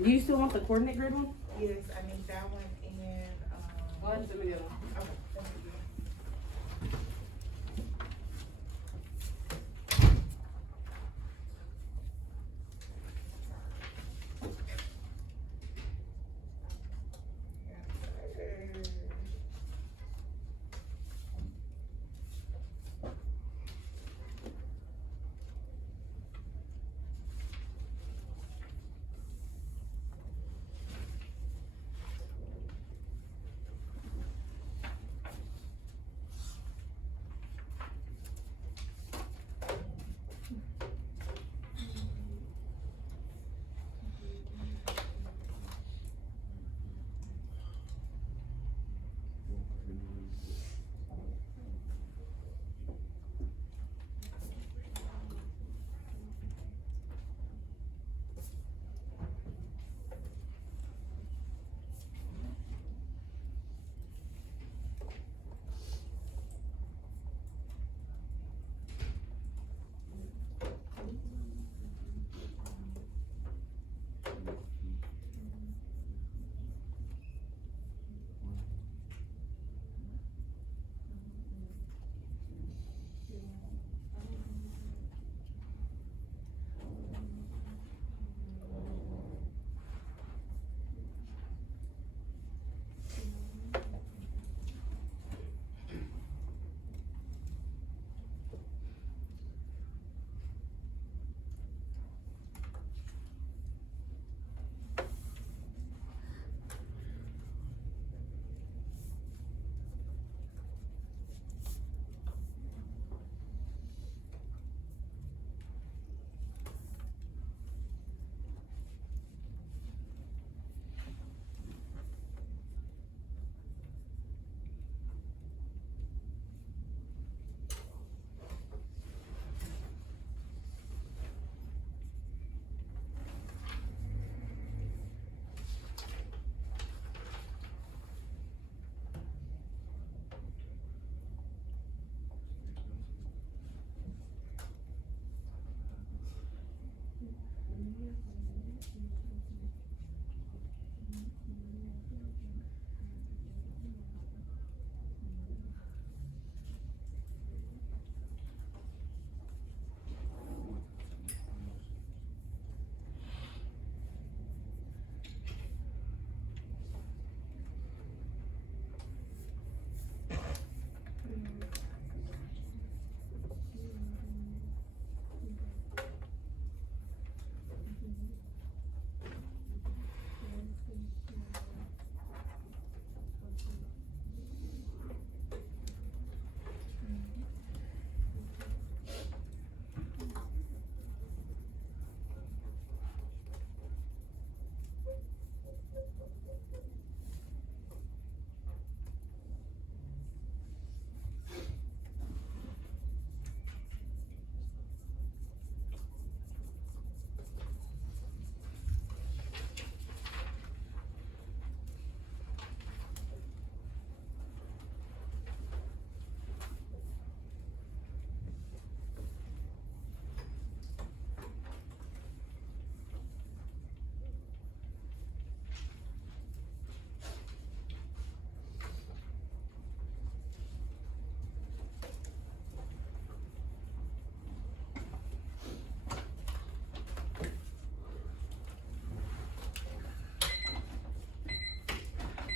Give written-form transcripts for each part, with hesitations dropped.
Do you still want the coordinate grid one? Yes, I need that one and, What? Let me get one. okay, thank you.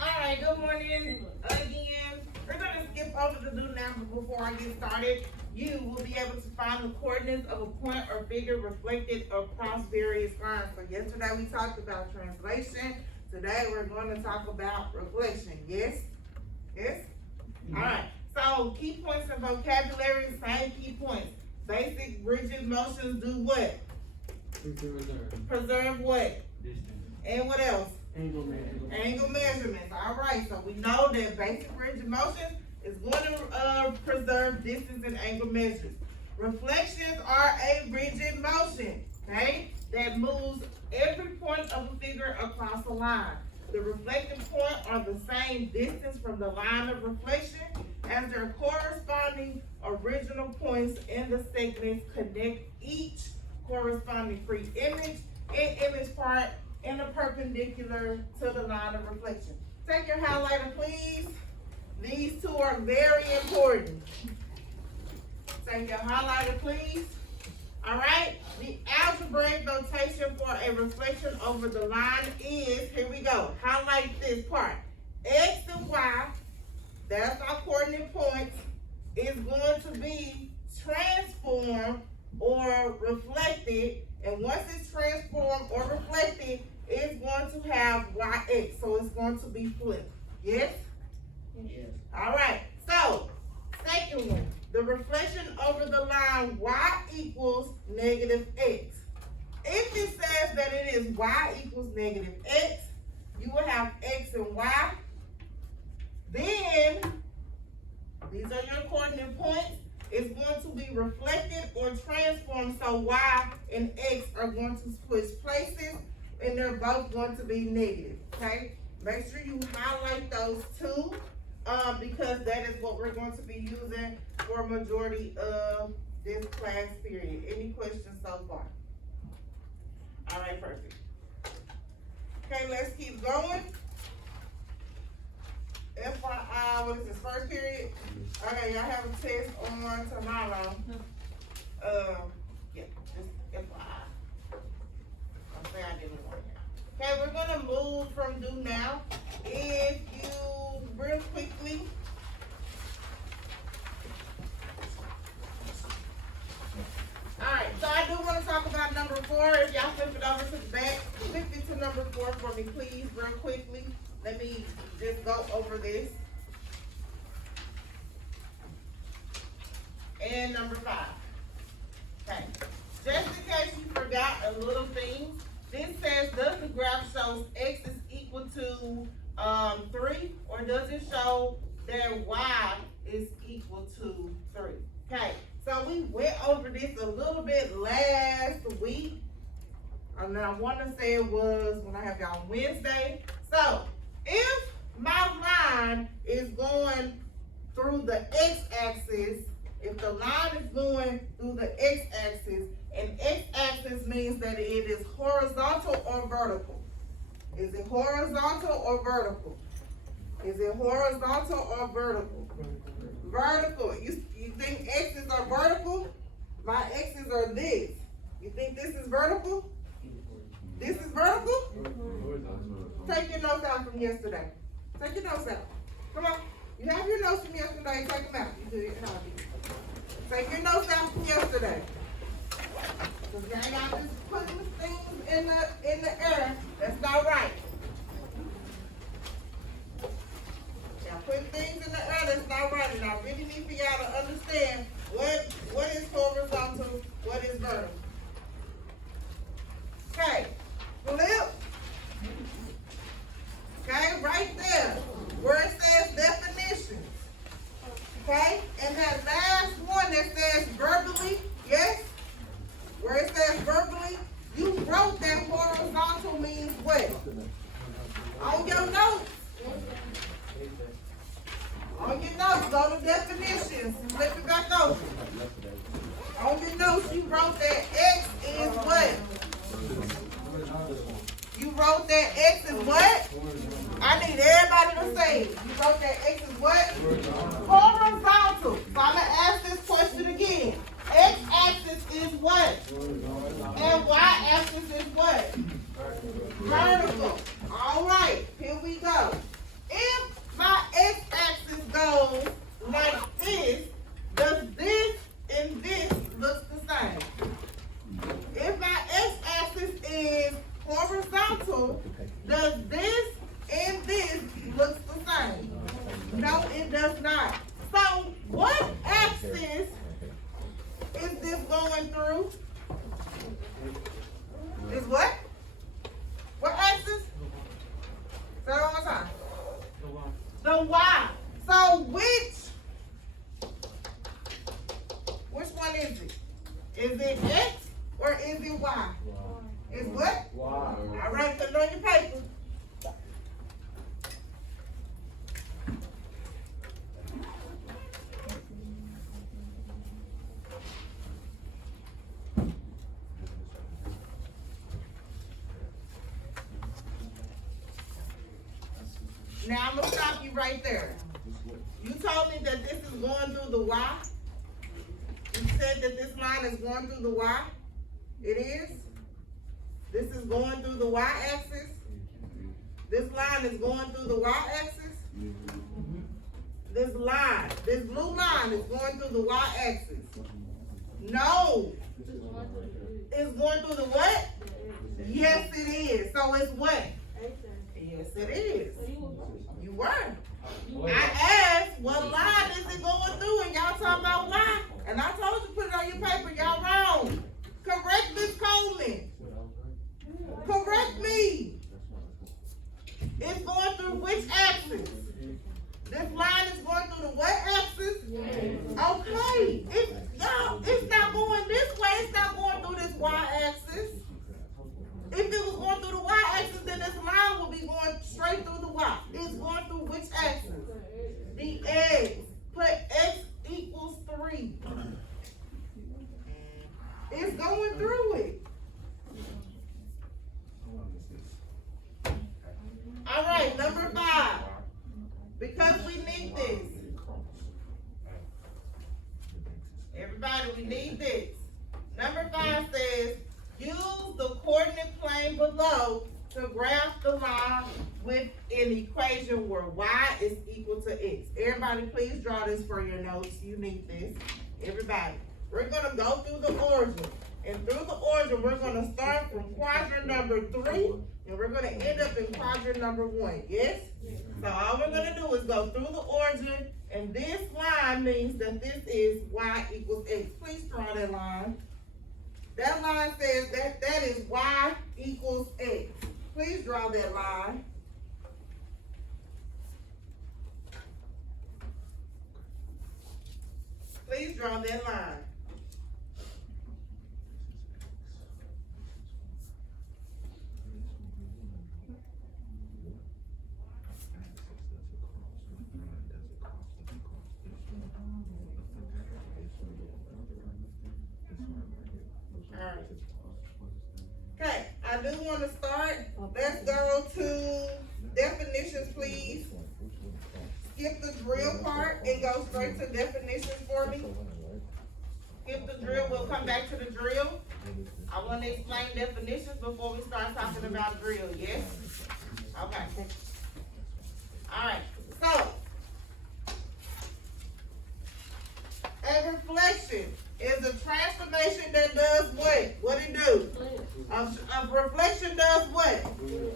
Alright, good morning again. We're gonna skip over the do now, but before I get started, you will be able to find the coordinates of a point or figure reflected across various lines. So yesterday we talked about translation. Today we're going to talk about reflection. Yes? Yes? Alright, so key points and vocabulary, same key points. Basic rigid motions do what? Preserve what? Distance. And what else? Angle measurement. Angle measurements. Alright, so we know that basic rigid motion is going to preserve distance and angle measures. Reflections are a rigid motion, okay, that moves every point of a figure across a line. The reflected point are the same distance from the line of reflection as their corresponding original points in the segments connect each corresponding free image and image part and a perpendicular to the line of reflection. Take your highlighter, please. These two are very important. Take your highlighter, please. All right, the algebraic notation for a reflection over the line is, here we go, highlight this part. X and Y, that's our coordinate points, is going to be transformed or reflected, and once it's transformed or reflected, it's going to have YX, so it's going to be flipped. Yes? Yes. All right, so, second one. The reflection over the line Y equals negative X. If it says that it is Y equals negative X, you will have X and Y. Then, these are your coordinate points. It's going to be reflected or transformed, so Y and X are going to switch places, and they're both going to be negative, okay? Make sure you highlight those two. Because that is what we're going to be using for a majority of this class period. Any questions so far? All right, perfect. Okay, let's keep going. FYI, what is this, first period? Okay, y'all have a test on tomorrow. Yeah, just FYI. I'll say I didn't want it. Okay, we're gonna move from do now. If you real quickly. Alright, so I do want to talk about number 4. If y'all flip it over to the back, flip it to number 4 for me, please, real quickly. Let me just go over this. And number 5. Okay. Just in case you forgot a little thing, this says, does the graph show x is equal to 3, or does it show that y is equal to 3? Okay, so we went over this a little bit last week. And I want to say it was when I have y'all Wednesday. So if my line is going through the x-axis, if the line is going through the x-axis, and x-axis means that it is horizontal or vertical. Is it horizontal or vertical? Is it horizontal or vertical? Vertical. You think x's are vertical? My x's are this. You think this is vertical? This is vertical? Take your notes out from yesterday. Take your notes out. Come on. You have your notes from yesterday. Take them out. You do it. Take your notes out from yesterday. Because now y'all just putting things in the air. That's not right. Y'all putting things in the air. That's not right. And I really need for y'all to understand what is horizontal, what is vertical. Okay. Flip. Okay, right there. Where it says definitions. Okay? And that last one that says verbally, yes? Where it says verbally, you wrote that horizontal means what? On your notes. On your notes, go to definitions. Flip it back over. On your notes, you wrote that X is what? You wrote that X is what? I need everybody to say it. You wrote that X is what? Horizontal. So I'm going to ask this question again. X-axis is what? And Y-axis is what? Vertical. All right, here we go. If my X-axis goes like this, does this and this look the same? If my X-axis is horizontal, does this and this look the same? No, it does not. So, what axis is this going through? Is what? What axis? Say it one more time. The Y. So, which one is it? Is it X or is it Y? It's what? Wow. All right, put it on your paper. Now I'm gonna stop you right there. You told me that this is going through the Y. You said that this line is going through the Y. It is. This is going through the Y-axis. This line is going through the Y-axis. This line, this blue line is going through the Y-axis. No. It's going through the what? Yes, it is. So it's what? Yes, it is. You were. I asked, what line is it going through? And y'all talking about why? And I told you put it on your paper. Y'all wrong. Correct Miss Coleman. Correct me. It's going through which axis? This line is going through the what axis? Okay. It's not going this way. It's not going through this y-axis. If it was going through the y-axis, then this line would be going straight through the y. It's going through which axis? The x. Put x equals 3. It's going through it. All right, number 5. Because we need this. Everybody, we need this. Number 5 says, use the coordinate plane below to graph the line with an equation where y is equal to x. Everybody, please draw this for your notes. You need this. Everybody. We're going to go through the origin. And through the origin, we're going to start from quadrant number 3, and we're going to end up in quadrant number 1. Yes? So all we're going to do is go through the origin, and this line means that this is y equals x. Please draw that line. That line says that is y equals x. Please draw that line. Please draw that line. Okay, I do want to start. Let's go to definitions, please. Skip the drill part and go straight to definitions for me. Skip the drill, we'll come back to the drill. I want to explain definitions before we start talking about drill, yes? Okay. All right, so a reflection is a transformation that does what? What it do? A reflection does what?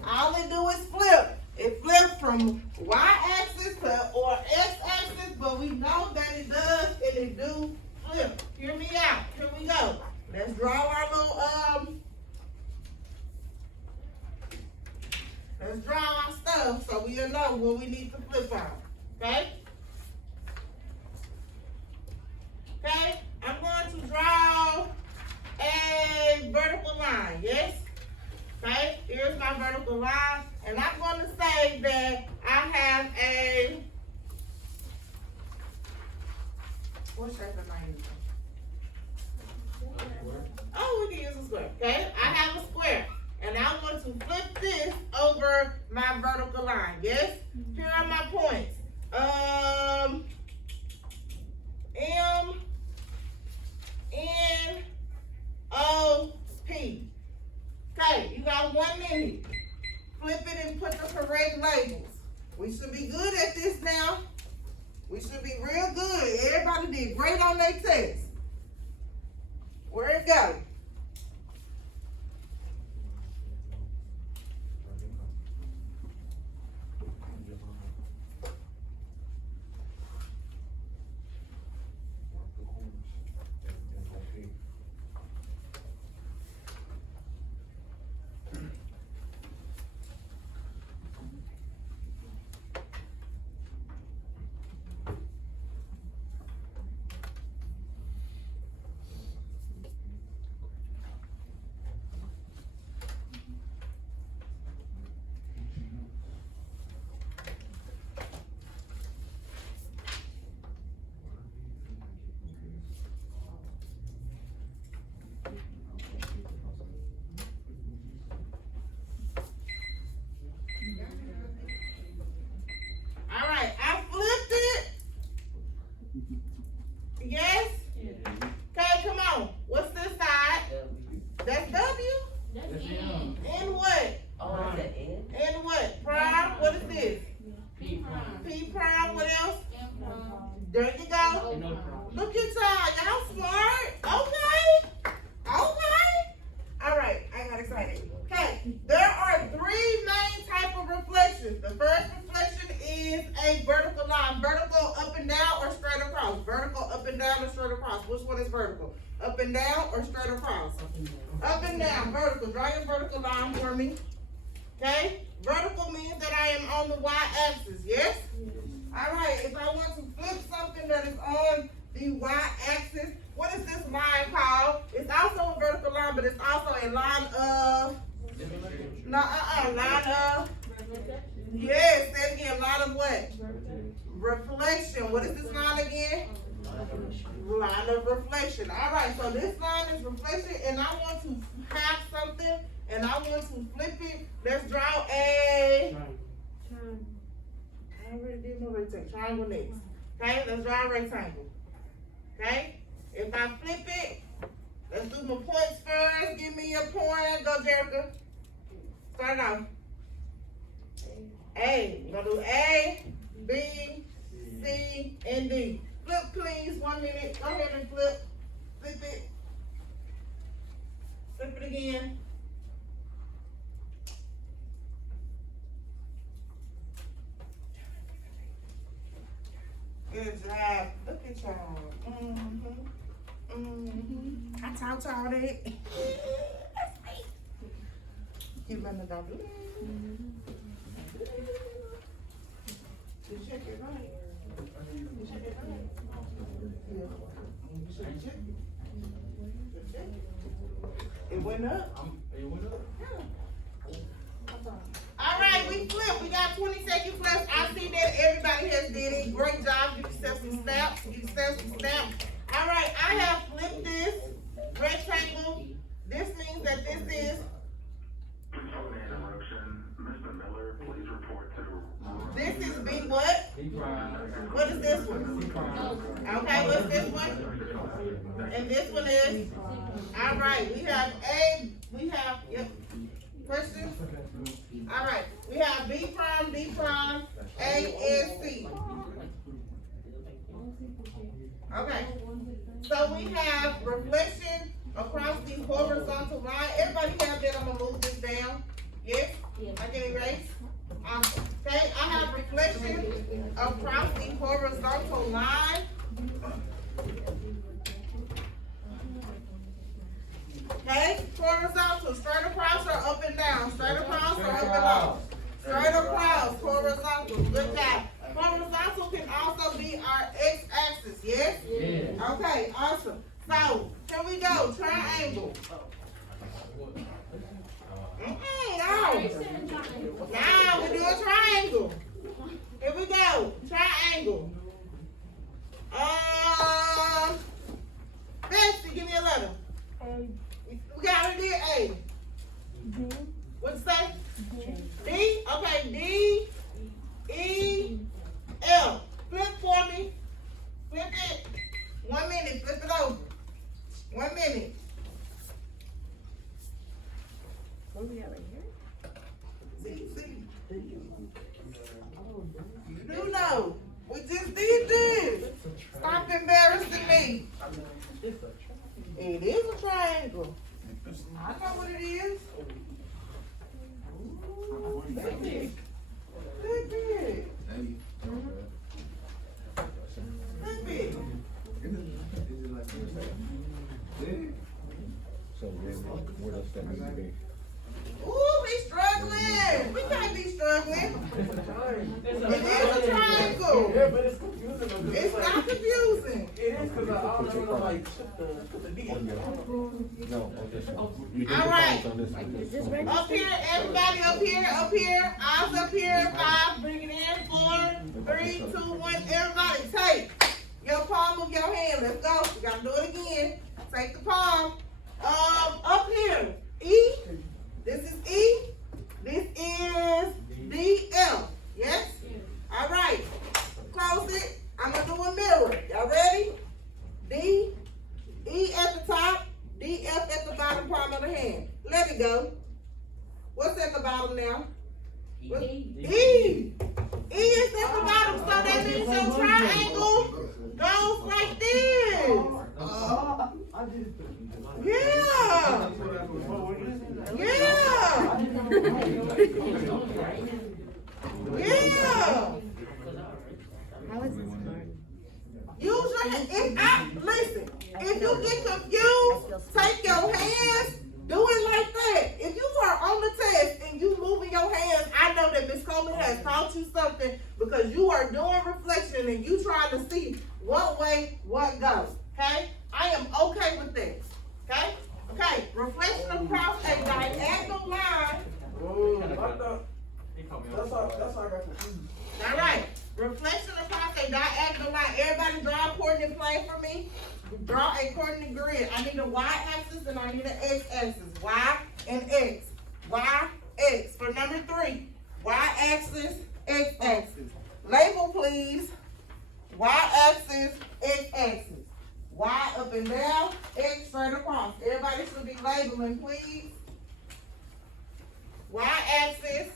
All it do is flip. It flips from y-axis or x-axis, but we know that it does and it do flip. Hear me out. Here we go. Let's draw our little let's draw our stuff so we'll know what we need to flip on. Okay? Okay? I'm going to draw a vertical line, yes? Okay, here's my vertical line, and I'm going to say that I have a, what shape am I using? Oh, we can use a square, okay? I have a square, and I want to flip this over my vertical line, yes? Here are my points. M, N, O, P. Okay, you got 1 minute. Flip it and put the correct labels. We should be good at this now. We should be real good. Everybody did great on their test. Where it go? vertical? Up and down or straight across? Up and down, vertical. Draw your vertical line for me. Okay? Vertical means that I am on the y-axis, yes? All right, if I want to flip something that is on the y-axis, what is this line called? It's also a vertical line, but it's also a line of, line of, yes, say it again, line of what? Reflection. What is this line again? Line of reflection. All right, so this line is reflection, and I want to have something, and I want to flip it. Let's draw a, I already did my rectangle. Triangle next. Okay, let's draw a rectangle. Okay, if I flip it, let's do my points first. Give me your point. Go, Jerica. Start it off. A. We're gonna do A, B, C, and D. Flip, please. 1 minute. Go ahead and flip. Flip it. Flip it again. Good job. Look at y'all. I taught y'all that. That's me. Keep letting the dog do that. You check it right. You check it right. Yeah. You should have checked it. Good check it. It went up. It went up. Yeah. All right, we flip. We got 20 seconds left. I see that everybody has did it. Great job. Give yourself some snaps. Give yourself some snaps. All right, I have flipped this rectangle. This means that this is. Mr. Miller, please report to. This is B what? B prime. What is this one? C prime. Okay, what's this one? And this one is? All right, we have A. We have, yep. Questions? All right, we have B prime, D prime, A, and C. Okay, so we have reflection across the horizontal line. Everybody have that? I'm gonna move this down. Yes? I can erase? Okay, I have reflection across the horizontal line. Okay, horizontal, straight across or up and down? Straight across or up and down? Straight across, horizontal, good job. Horizontal can also be our x-axis, yes? Yeah. Okay, awesome. So, here we go, triangle. No. Now we do a triangle. Here we go, triangle. Betsy, give me a letter. We got it there, A. What'd you say? D? Okay, D, E, L. Flip for me. Flip it. 1 minute, flip it over. 1 minute. What do we got right here? See. You do know. We just did this. Stop embarrassing me. It is a triangle. I know what it is. Look big. Look big. Look big. So where does that need to be? Ooh, we struggling. We can't be struggling. It is a triangle. Yeah, but it's confusing. It's not confusing. It is because I don't know, like, put the D. No, on this one. You All right. on this one. Up here, everybody up here. Eyes up here. 5, bring it in. 4, 3, 2, 1. Everybody take your palm of your hand. Let's go. We gotta do it again. Take the palm. Up here. E. This is E. This is D, L. Yes? All right. Close it. I'm gonna do a mirror. Y'all ready? D, E at the top, D, F at the bottom palm of the hand. Let it go. What's at the bottom now? What? E. E is at the bottom, so that means your triangle goes like this. Yeah. Yeah. Yeah. How is this hard? Use your hand. Listen, if you get confused, take your hands, do it like that. If you are on the test and you moving your hands, I know that Ms. Coleman has taught you something because you are doing reflection and you trying to see what way, what goes. Okay? I am okay with this. Okay? Okay, reflection across a diagonal line. Oh, I thought, that's how I got confused. All right, reflection across a diagonal line. Everybody draw a coordinate plane for me. Draw a coordinate grid. I need a y-axis and I need an x-axis. Y and x. Y, x. For number 3, y-axis, x-axis. Label, please. Y-axis, x-axis. Y up and down, X straight across. Everybody should be labeling, please. Y-axis,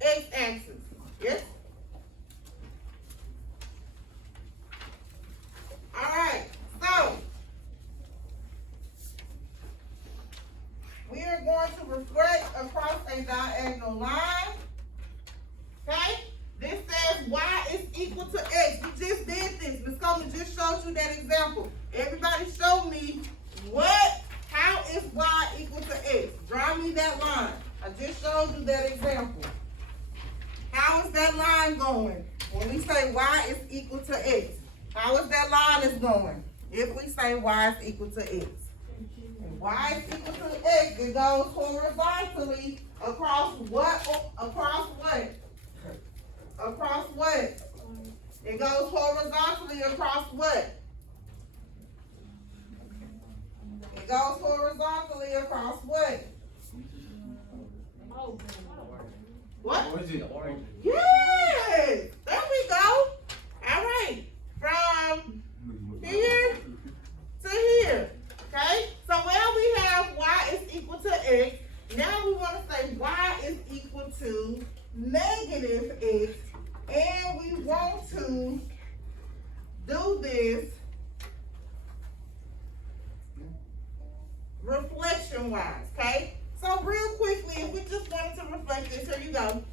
X-axis. Yes? All right, so we are going to reflect across a diagonal line. Okay? This says y is equal to x. We just did this. Ms. Coleman just showed you that example. Everybody show me how is y equal to x? Draw me that line. I just showed you that example. How is that line going? When we say y is equal to x, how is that line is going? If we say y is equal to x. And y is equal to x, it goes horizontally across what? Across what? Across what? It goes horizontally across what? It goes horizontally across what? What? Yes! There we go. All right. From here to here. Okay? So where we have y is equal to x, now we want to say y is equal to negative x, and we want to do this reflection wise, okay? So real quickly, if we just wanted to reflect this, here you go.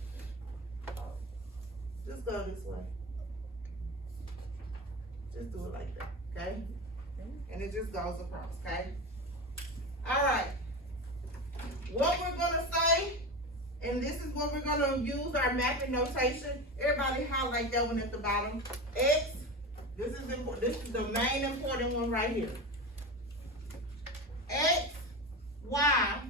Just go this way. Just do it like that, okay? And it just goes across, okay? All right. What we're gonna say, and this is what we're gonna use our mapping notation. Everybody highlight that one at the bottom. X, this is important. This is the main important one right here. X, Y,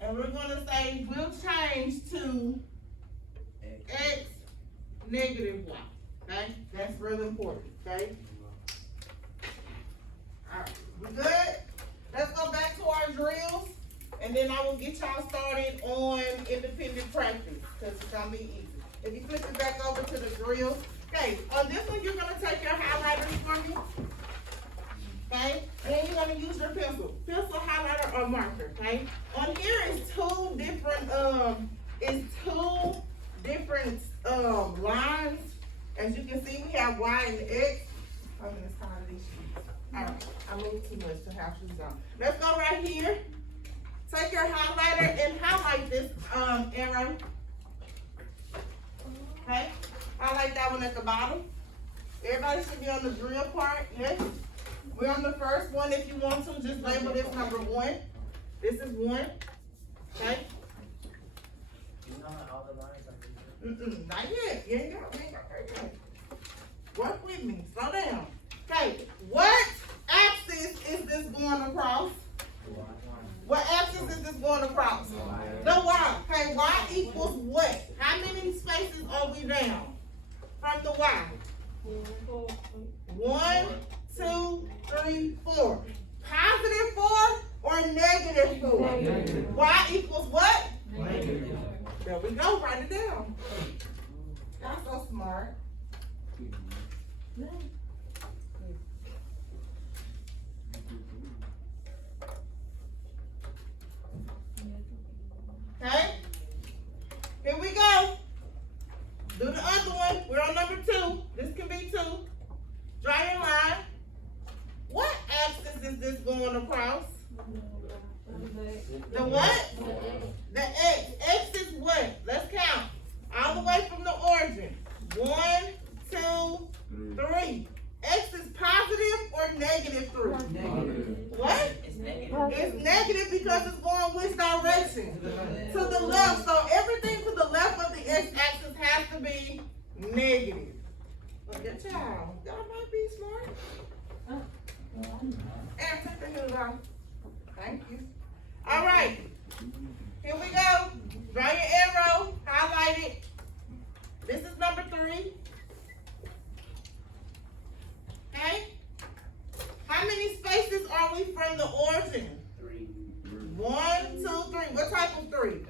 and we're gonna say we'll change to X negative Y. Okay, that's really important. Okay. All right, we good? Let's go back to our drills. And then I will get y'all started on independent practice, because it's gonna be easy. If you flip it back over to the drills. Okay, on this one, you're gonna take your highlighters for me. Okay, and then you're gonna use your pencil. Pencil, highlighter, or marker, okay? On here is two different lines. As you can see, we have Y and X. I'm gonna sign these sheets. All right, I moved too much to have shoes on. Let's go right here. Take your highlighter and highlight this arrow. Okay? Highlight that one at the bottom. Everybody should be on the drill part, yes? We're on the first one. If you want to, just label this number 1. This is 1. Okay? Not yet. You ain't got yet. Work with me. Slow down. Okay, what axis is this going across? What axis is this going across? The Y. Okay, Y equals what? How many spaces are we down from the Y? 1, 2, 3, 4. Positive 4 or negative 4? Negative. Y equals what? Negative. There we go. Write it down. Y'all so smart. Okay? Here we go. Do the other one. We're on number 2. This can be 2. Draw your line. What axis is this going across? The what? The X. X is what? Let's count. All the way from the origin. 1, direction? To the left. So everything to the left of the x-axis has to be negative. Look at y'all. Y'all might be smart. And take the heels off. Thank you. All right. Here we go. Draw your arrow. Highlight it. This is number 3. Okay? How many spaces are we from the origin? 3. 1, 2, 3. What type of 3?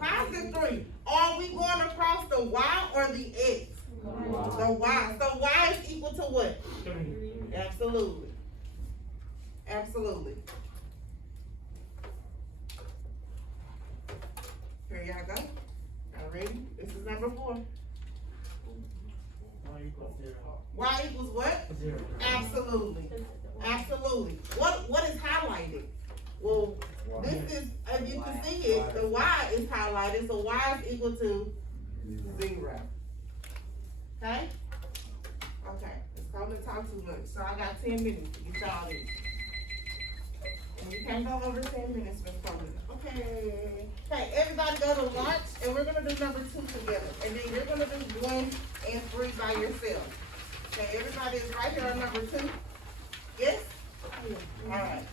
Positive 3. Are we going across the y or the x? The y. So y is equal to what? 3. Absolutely. Absolutely. Here y'all go. Y'all ready? This is number 4. Y equals what? 0. Absolutely. Absolutely. What is highlighted? Well, this is, as you can see it, the y is highlighted, so y is equal to 0. Okay? Okay. It's probably talk too much. So I got 10 minutes to get y'all in. And you can't go over 10 minutes, Miss Coleman. Okay. Okay, everybody go to lunch, and we're gonna do number 2 together. And then you're gonna do 1 and 3 by yourself. Okay, everybody is right here on number 2. Yes? All right.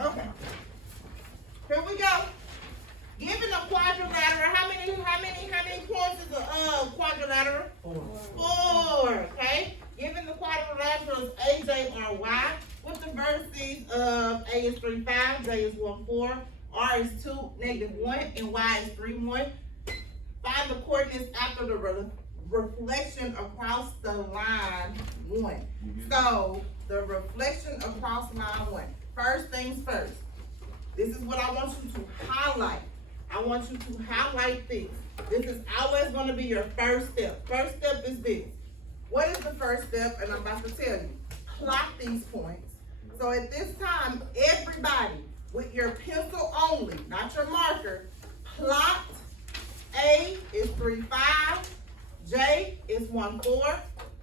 Okay. Here we go. Given a quadrilateral, how many points is a quadrilateral? 4. Okay. Given the quadrilaterals AJ or Y, with the vertices of A is 3, 5, J is 1, 4, R is 2, -1, and Y is 3, 1. Find the coordinates after the reflection across the line 1. So the reflection across line 1. First things first. This is what I want you to highlight. I want you to highlight this. This is always going to be your first step. First step is this. What is the first step? And I'm about to tell you. Plot these points. So at this time, everybody, with your pencil only, not your marker, plot. A is 3, 5, J is 1, 4,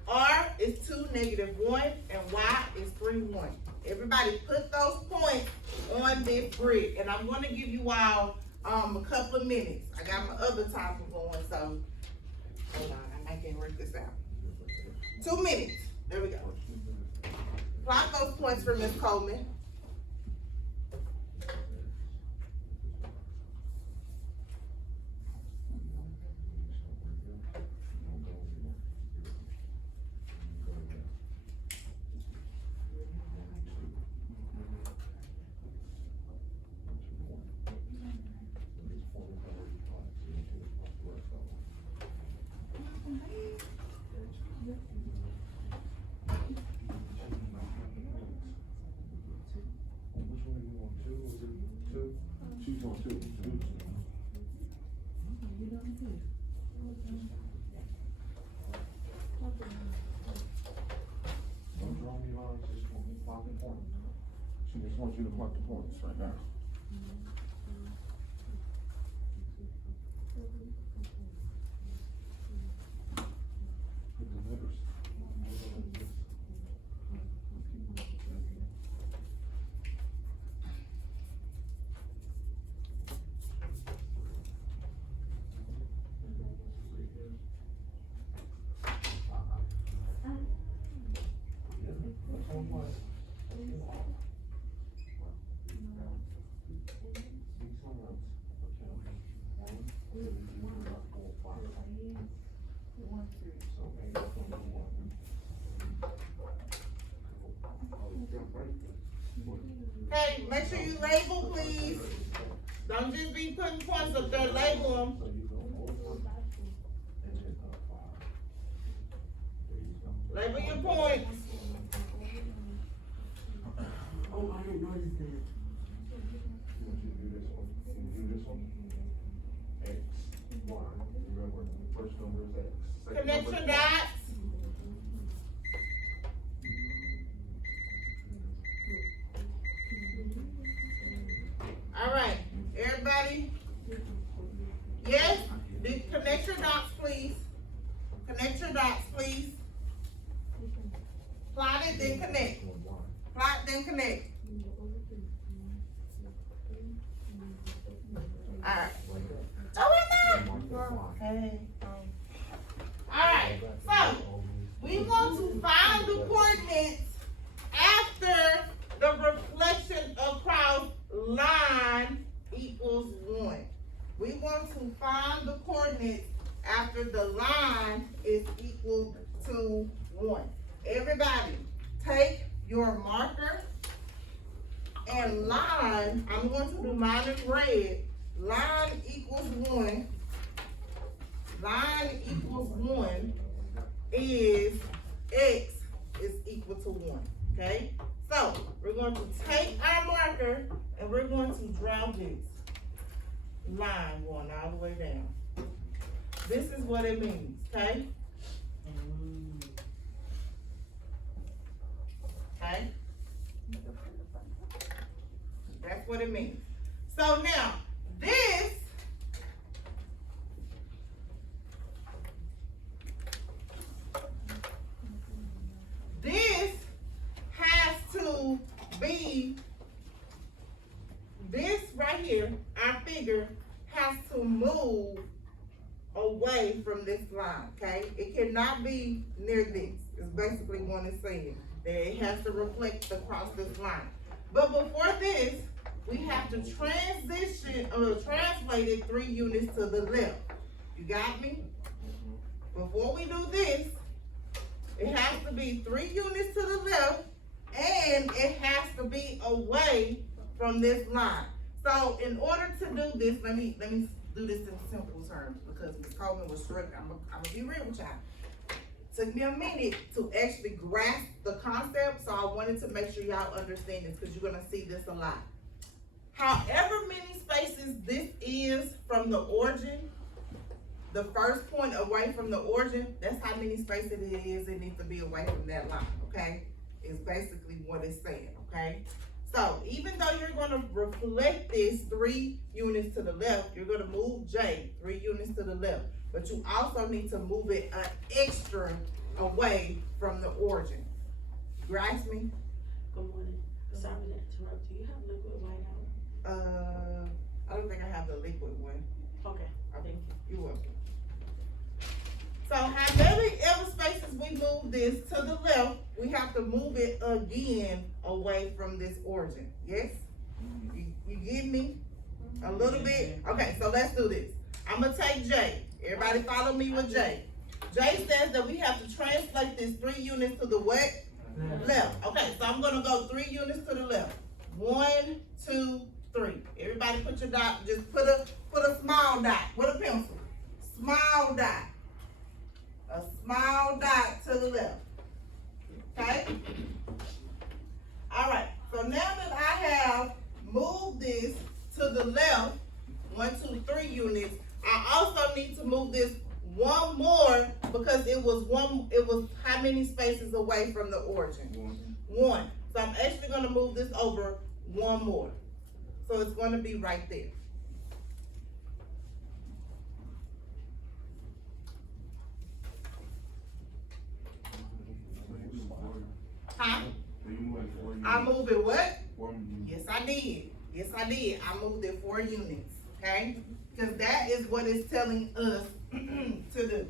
R is 2, -1, and Y is 3, 1. Everybody put those points on this grid, and I'm going to give you all a couple of minutes. I got my other timer going, so hold on, I can't work this out. 2 minutes. There we go. Plot those points for Miss Coleman. She's on 2. Don't draw any lines, just want me to mark the point. She just wants you to mark the points right now. Put the letters. Hey, make sure you label, please. Don't just be putting points up there, label them. Label your points. Oh, I didn't notice that. You want you to do this one? Can you do this one? X, Y. Remember, the first number is X. Second Connect number your is Y. dots. All right, everybody. Yes, connect your dots, please. Connect your dots, please. Plot it, then then connect. Plot, then connect. Alright. So okay. Alright, so we want to find the coordinates after the reflection across line equals 1. We want to find the coordinates after the line is equal to 1. Everybody, take your marker and line, I'm going to do mine in red. Line equals 1. Line equals 1 is x is equal to 1. Okay? So we're going to take our marker and we're going to draw this line going all the way down. This is what it means, okay? Okay? That's what it means. So now, this has to be, this right here, our figure, has to move away from this line, okay? It cannot be near this. It's basically what it's saying, that it has to reflect across this line. But before this, we have to translate it 3 units to the left. You got me? Before we do this, it has to be 3 units to the left, and it has to be away from this line. So in order to do this, let me do this in simple terms because Ms. Coleman was struggling. I'm gonna be real with y'all. Took me a minute to actually grasp the concept, so I wanted to make sure y'all understand this because you're gonna see this a lot. However many spaces this is from the origin, the first point away from the origin, that's how many spaces it is. It needs to be away from that line, okay? Is basically what it's saying, okay? So even though you're gonna reflect this 3 units to the left, you're gonna move J 3 units to the left, but you also need to move it an extra away from the origin. Grasp me? Good morning. Sorry to interrupt. Do you have liquid whiteout? I don't think I have the liquid one. Okay, thank you. You're welcome. So however ever spaces we move this to the left, we have to move it again away from this origin. Yes? You get me? A little bit? Okay, so let's do this. I'm gonna take J. Everybody follow me with J. J says that we have to translate this 3 units to the what? Left. Okay, so I'm gonna go 3 units to the left. 1, 2, 3. Everybody put your dot, just put a small dot with a pencil. Small dot. A small dot to the left. Okay? Alright, so now that I have moved this to the left, 1, 2, 3 units, I also need to move this 1 more because it was how many spaces away from the origin? 1. So I'm actually gonna move this over 1 more. So it's gonna be right there. Huh? I moved it what? Yes, I did. Yes, I did. I moved it 4 units, okay? Because that is what it's telling us to do.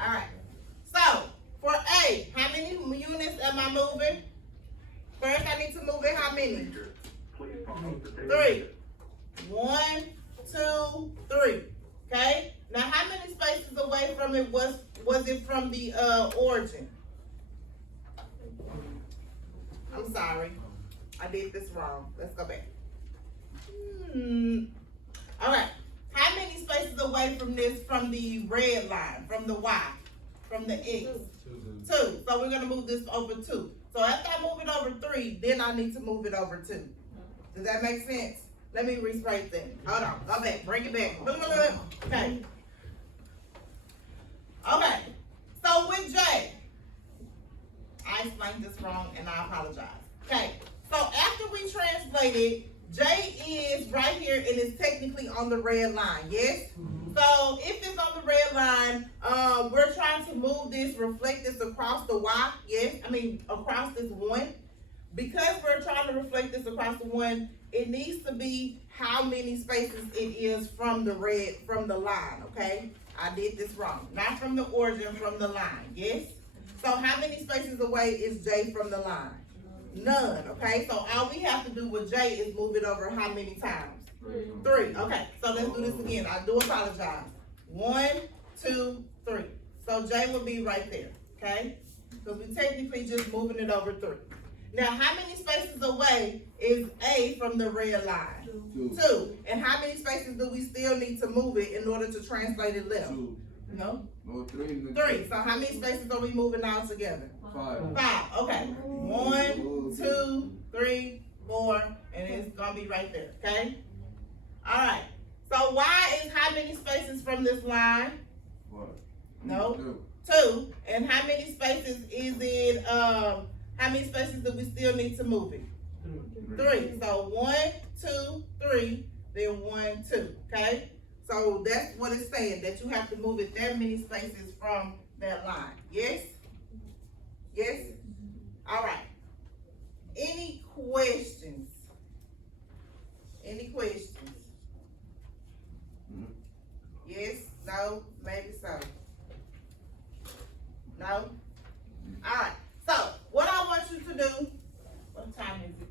All right. So, for A, how many units am I moving? First, I need to move it how many? 3. 1, 2, 3. Okay? Now, how many spaces away from it was it from the origin? I'm sorry. I did this wrong. Let's go back. All right. How many spaces away from this, from the red line, from the Y, from the X? 2. So we're going to move this over 2. So after I move it over 3, then I need to move it over 2. Does that make sense? Let me rephrase that. Hold on. Go back. Bring it back. Okay. Okay. So with J, I explained this wrong and I apologize. Okay. So after we translated, J is right here and it's technically on the red line, yes? So if it's on the red line, we're trying to move this, reflect this across the Y, yes? I mean, across this one. Because we're trying to reflect this across the one, it needs to be how many spaces it is from the line, okay? I did this wrong. Not from the origin, from the line, yes? So how many spaces away is J from the line? None, okay? So all we have to do with J is move it over how many times? 3, okay. So let's do this again. I do apologize. 1, 2, 3. So J will be right there, okay? Because we technically just moving it over 3. Now, how many spaces away is A from the red line? 2. And how many spaces do we still need to move it in order to translate it left? 2. No? No, 3. 3. So how many spaces are we moving all together? 5. 5. Okay. 1, 2, 3, 4, and it's gonna be right there. Okay. All right. So Y is how many spaces from this line? What? No. 2. And how many spaces is it? How many spaces do we still need to move it? 3. So 1, 2, 3, then 1, 2. Okay. So that's what it's saying, that you have to move it that many spaces from that line. Yes? Yes? All right. Any questions? Any questions? Yes? No? Maybe so? No? All right. So, what I want you to do, what time is it?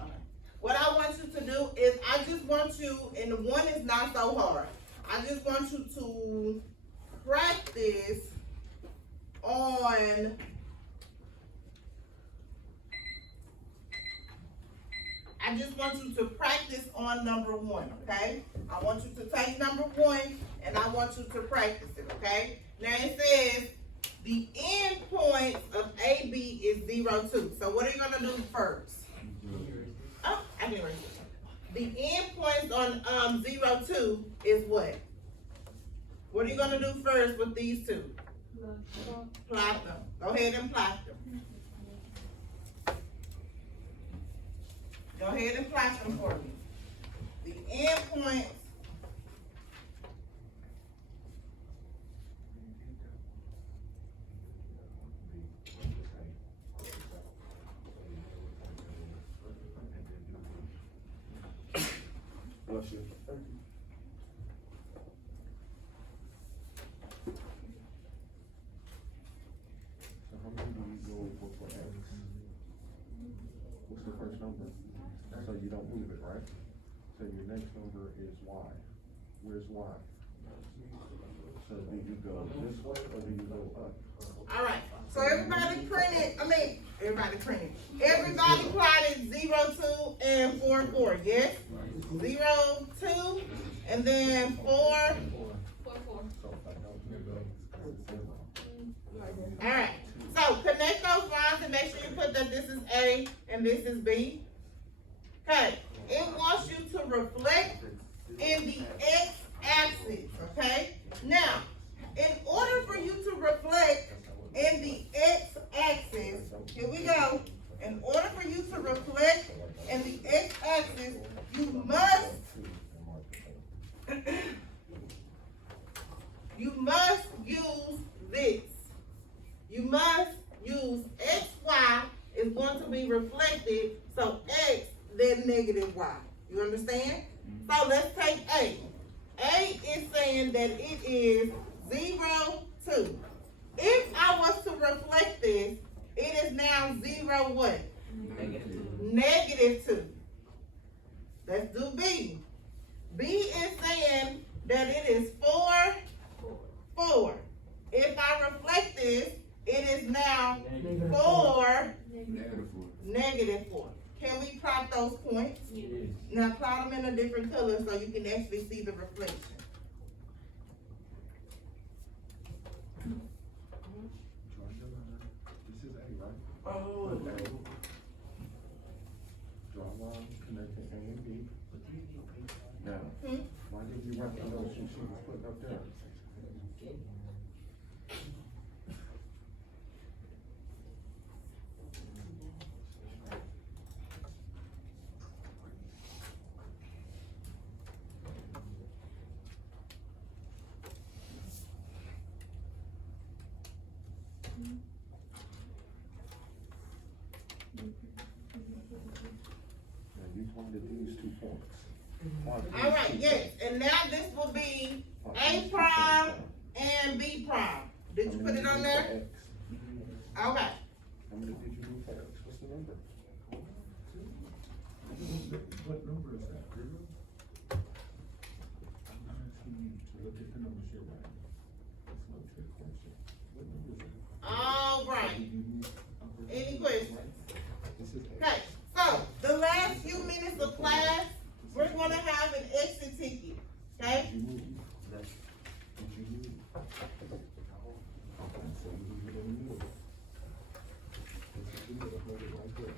Okay. What I want you to do is, I just want you, and the one is not so hard, I just want you to practice on number 1, okay? I want you to take number 1 and I want you to practice it, okay? Now it says the end point of AB is 0, 2. So what are you gonna do first? Oh, I can erase it. The end point on 0, 2 is what? What are you gonna do first with these two? Plot them. Go ahead and plot them. Go ahead and plot them for me. The end points Bless you. So how many do you go for X? What's the first number? So you don't move it, right? So your next number is Y. Where's Y? So do you go this way or do you go up? All right, so everybody plotted 0, 2, and 4, 4, yes? 0, 2, and then 4. All right, so connect those lines and make sure you put that this is A and this is B. Okay, it wants you to reflect in the x-axis, okay? Now, in order for you to reflect in the x-axis, here we go. In order for you to reflect in the x-axis, you must use this. You must use xy is going to be reflected, so x then negative y. You understand? So let's take A. A is saying that it is 0, 2. If I was to reflect this, it is now 0 what? Negative 2. Let's do B. B is saying that it is 4, 4. If I reflect this, it is now 4, negative 4. Can we plot those points? Yes. Now plot them in a different color so you can actually see the reflection. This is A, right? Oh. Put A. Draw line connecting A and B. Now, why did you write the notes she was putting up there? points. All right, yes, and now this will be A prime and B prime. Did you put it on there? Okay. How many did you move for X? What's the number? What number is that? I'm asking you to look at the numbers here, right? That's not a trick question. What number is that? All right. Did you move upper Any number? questions? This is X. Okay, so the last few minutes of class, we're gonna have an exit ticket, okay? Did you move? Did you move? Okay, so you move it in the middle. This is the middle, hold it right there.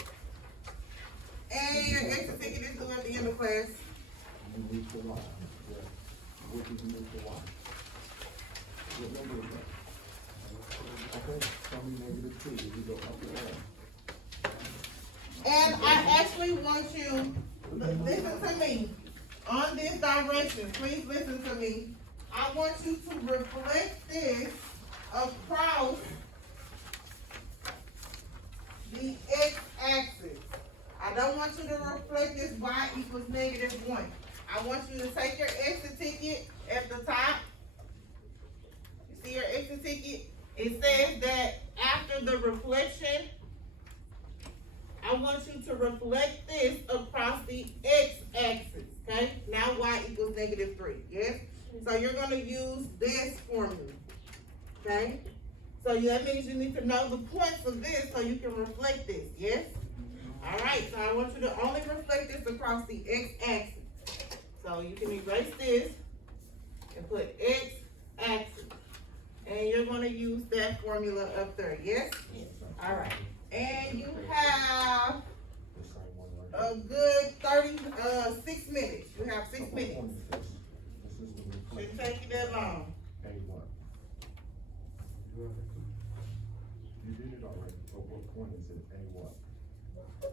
And your exit ticket is due at the end of class. You move to Y. Yeah. What did you move to Y? What number is that? Okay, tell me negative 2, if you go up or down. And I actually want you, listen to me, on this direction, please listen to me. I want you to reflect this across the x-axis. I don't want you to reflect this y equals -1. I want you to take your exit ticket at the top. You see your exit ticket? It says that after the reflection, I want you to reflect this across the x-axis, okay? Now y equals -3, yes? So you're gonna use this formula, okay? So that means you need to know the points of this so you can reflect this, yes? All right, so I want you to only reflect this across the x-axis. So you can erase this and put x-axis. And you're gonna use that formula up there, yes? All right. And you have The same one right a good 6 minutes. You have 6 here. minutes. This is the Shouldn't reflection. take you that long. A what? You did it already, but what point is it? A what? A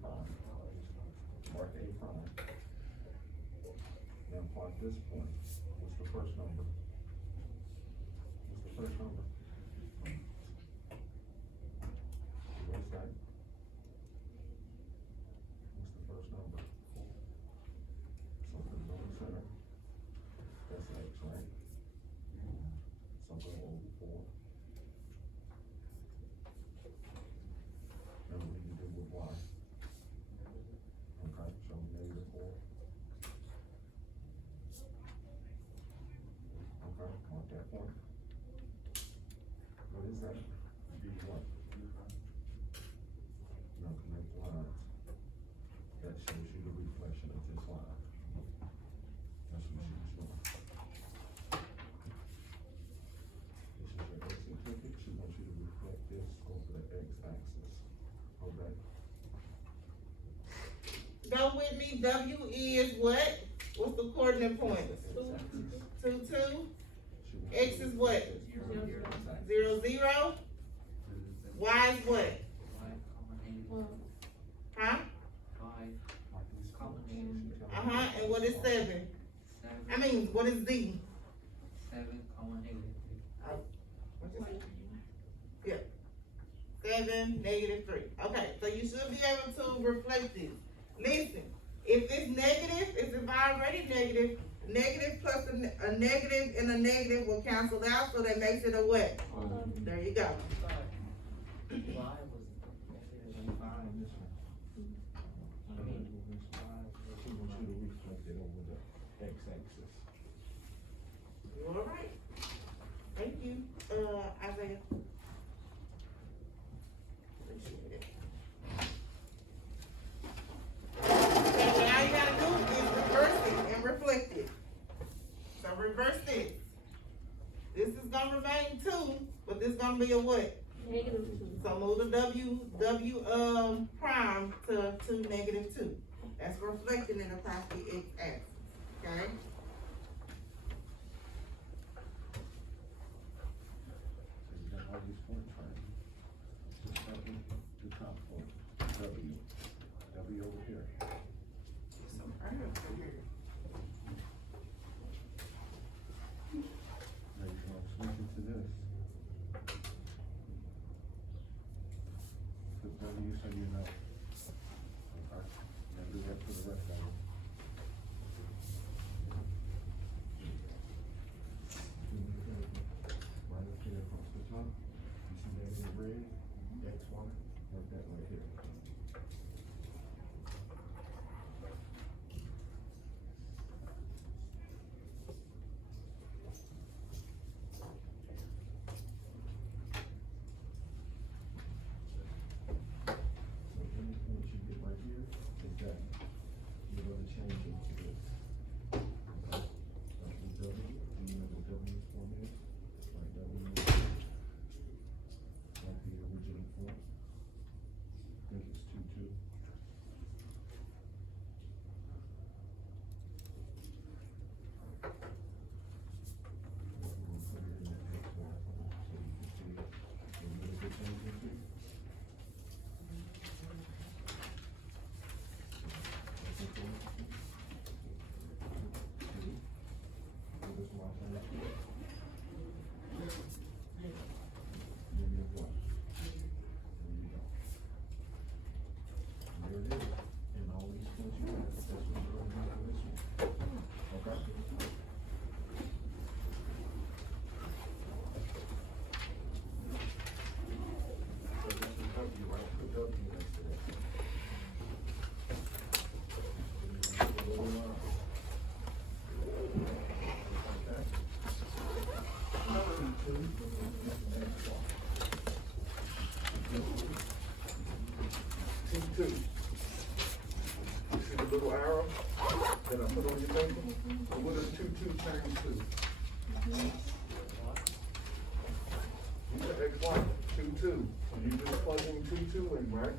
prime. Mark A prime. Now mark this point. What's the first number? What's the first number? What's that? What's the first number? So put it on the center. That's X, right? So go over 4. Now what do you do with Y? Okay, so -4. Okay, mark that point. What is that? B what? No, connect lines. That shows you the reflection of this line. That's what she's doing. This is your exit ticket. She wants you to reflect this over the x-axis. Okay? Go with me. W is what? What's the coordinate points? 2, 2. X is what? 0, 0. Y is what? Huh? And what is 7? I mean, what is Z? 7, -3. Okay, so you should be able to reflect this. Listen, if it's negative, if already negative, negative plus a negative and a negative will cancel out, so that makes it a what? There you go. She wants you to reflect it over the x-axis. All right. Thank you, Isaiah. Appreciate it. Okay, now you gotta do is reverse it and reflect it. So reverse this. This is gonna remain 2, but this is gonna be a what? -2. So move the W prime to -2. That's reflecting it across the x-axis, okay? So you got all these points, right? Just start with the top point, W. W over here. Now you can switch it to this. Put W so you know. Okay, now do that for the rest of them. what I'm saying? Then guess what? There you go. There it is. And all these points you have, that's what you're gonna do for this one. Okay? So this is W, right? Put W next to that. T2. You see the little arrow that I put on your paper? And what does 2-2 change to? You got X1, 2-2. So you just plug in 2-2 in, right?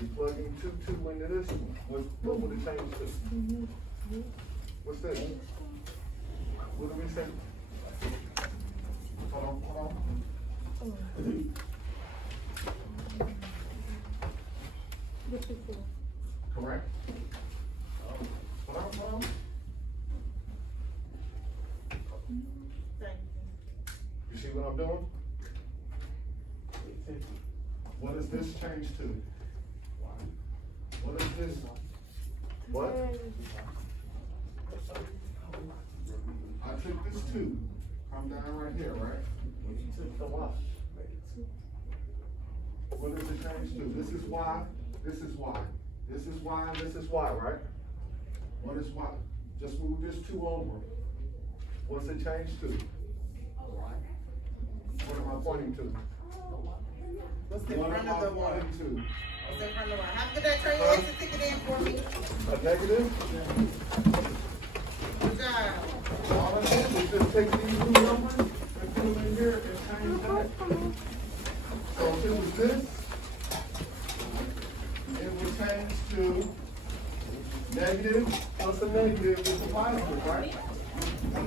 You plug in 2-2 into this one. What would it change to? What's that? What do we say? Hold on. Correct. Hold on. Thank You see what I'm doing? What does this change to? What is this? What? I took this 2, come down right here, right? You took the Y. What does it change to? This is Y, this is Y. This is Y, and this is Y, right? What is Y? Just move this 2 over. What's it change to? What am I pointing to? What's in What front am of I the one? pointing to? What's in front of the one? Have a good day, turn your exit ticket in for me. A negative? Good job. All I did was just take these 2 numbers and put them in here and change that. So if it was this, it would change to negative plus a negative is a positive, right?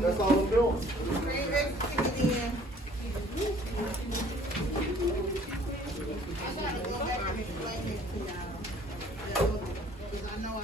That's all I'm doing. Turn your exit ticket in.